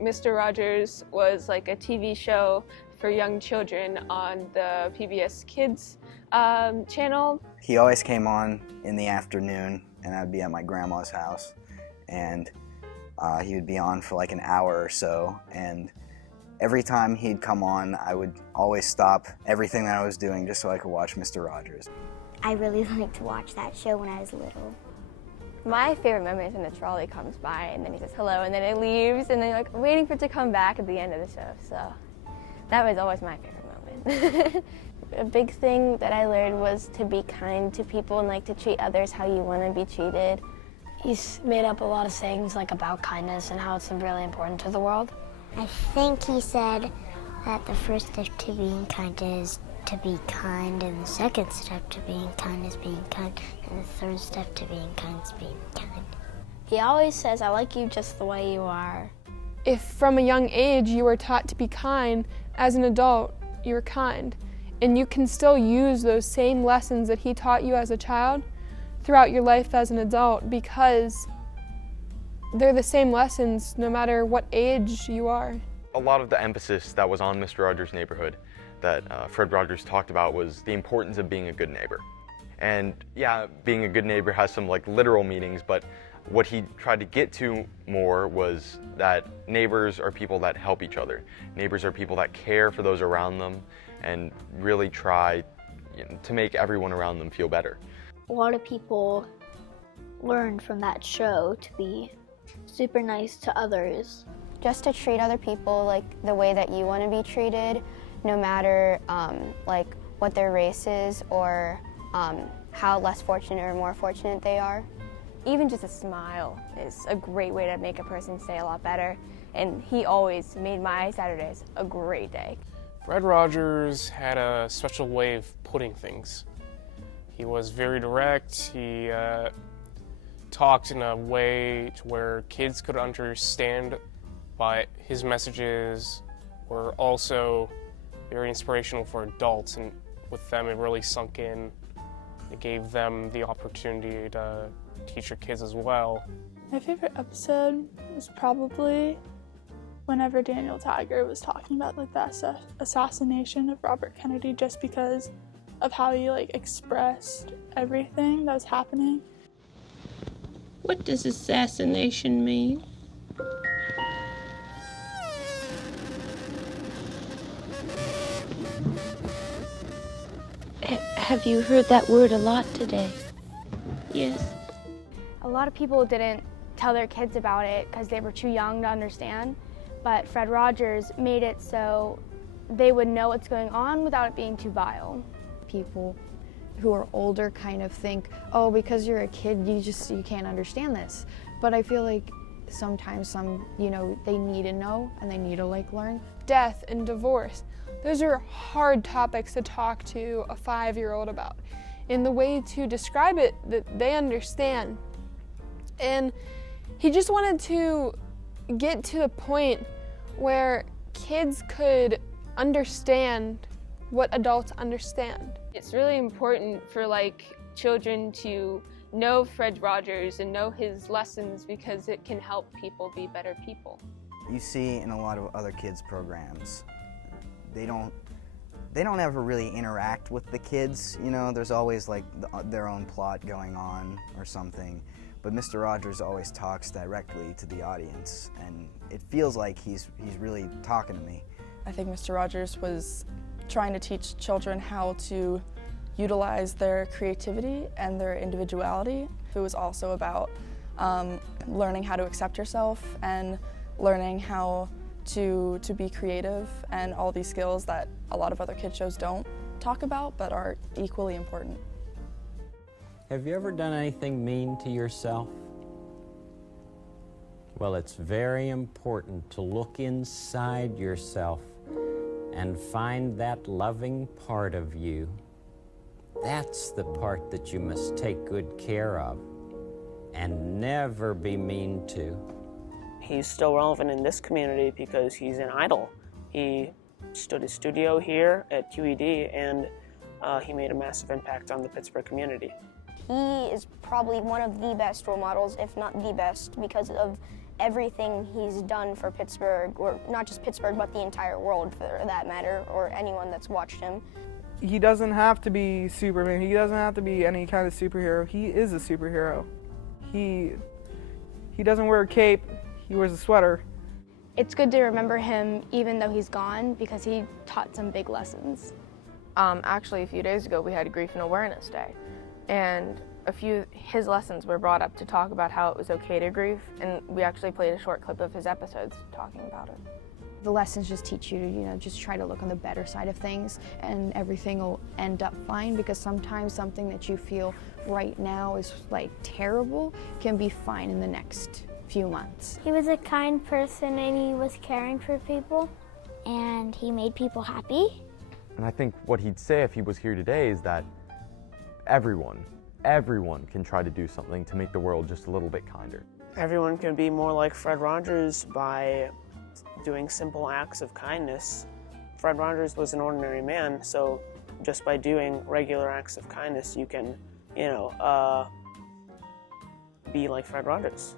Mr. Rogers was like a TV show for young children on the PBS Kids channel. He always came on in the afternoon, and I'd be at my grandma's house, and he would be on for like an hour or so, and every time he'd come on, I would always stop everything that I was doing just so I could watch Mr. Rogers. I really liked to watch that show when I was little. My favorite moment is when the trolley comes by and then he says hello and then it leaves and then you're like waiting for it to come back at the end of the show. So that was always my favorite moment. A big thing that I learned was to be kind to people and like to treat others how you want to be treated. He's made up a lot of sayings like about kindness and how it's really important to the world. I think he said that the first step to being kind is to be kind, and the second step to being kind is being kind, and the third step to being kind is being kind. He always says, I like you just the way you are. If from a young age you were taught to be kind, as an adult you're kind. And you can still use those same lessons that he taught you as a child throughout your life as an adult, because they're the same lessons no matter what age you are. A lot of the emphasis that was on Mr. Rogers' Neighborhood that Fred Rogers talked about was the importance of being a good neighbor. And yeah, being a good neighbor has some like literal meanings, but what he tried to get to more was that neighbors are people that help each other. Neighbors are people that care for those around them and really try to make everyone around them feel better. A lot of people learned from that show to be super nice to others. Just to treat other people like the way that you want to be treated, no matter like what their race is or how less fortunate or more fortunate they are. Even just a smile is a great way to make a person's day a lot better, and he always made my Saturdays a great day. Fred Rogers had a special way of putting things. He was very direct. He talked in a way to where kids could understand, but his messages were also very inspirational for adults, and with them it really sunk in. It gave them the opportunity to teach your kids as well. My favorite episode was probably whenever Daniel Tiger was talking about like the assassination of Robert Kennedy, just because of how he like expressed everything that was happening. What does assassination mean? Have you heard that word a lot today? Yes. A lot of people didn't tell their kids about it because they were too young to understand, but Fred Rogers made it so they would know what's going on without it being too vile. People who are older kind of think, oh, because you're a kid, you can't understand this. But I feel like sometimes they need to know and they need to learn. Death and divorce, those are hard topics to talk to a 5-year-old about in the way to describe it that they understand. And he just wanted to get to the point where kids could understand what adults understand. It's really important for children to know Fred Rogers and know his lessons because it can help people be better people. You see in a lot of other kids' programs, they don't ever really interact with the kids, there's always their own plot going on or something. But Mr. Rogers always talks directly to the audience, and it feels like he's really talking to me. I think Mr. Rogers was trying to teach children how to utilize their creativity and their individuality. It was also about learning how to accept yourself and learning how to be creative, and all these skills that a lot of other kids shows don't talk about but are equally important. Have you ever done anything mean to yourself? Well, it's very important to look inside yourself and find that loving part of you. That's the part that you must take good care of and never be mean to. He's still relevant in this community because he's an idol. He stood his studio here at QED, and he made a massive impact on the Pittsburgh community. He is probably one of the best role models, if not the best, because of everything he's done for Pittsburgh, or not just Pittsburgh, but the entire world for that matter, or anyone that's watched him. He doesn't have to be Superman. He doesn't have to be any kind of superhero. He is a superhero. He doesn't wear a cape. He wears a sweater. It's good to remember him even though he's gone because he taught some big lessons. Actually, a few days ago we had Grief and Awareness Day, and his lessons were brought up to talk about how it was okay to grieve, and we actually played a short clip of his episodes talking about it. The lessons just teach you to, just try to look on the better side of things, and everything will end up fine, because sometimes something that you feel right now is like terrible can be fine in the next few months. He was a kind person and he was caring for people and he made people happy. And I think what he'd say if he was here today is that everyone can try to do something to make the world just a little bit kinder. Everyone can be more like Fred Rogers by doing simple acts of kindness. Fred Rogers was an ordinary man, so just by doing regular acts of kindness, you can, be like Fred Rogers.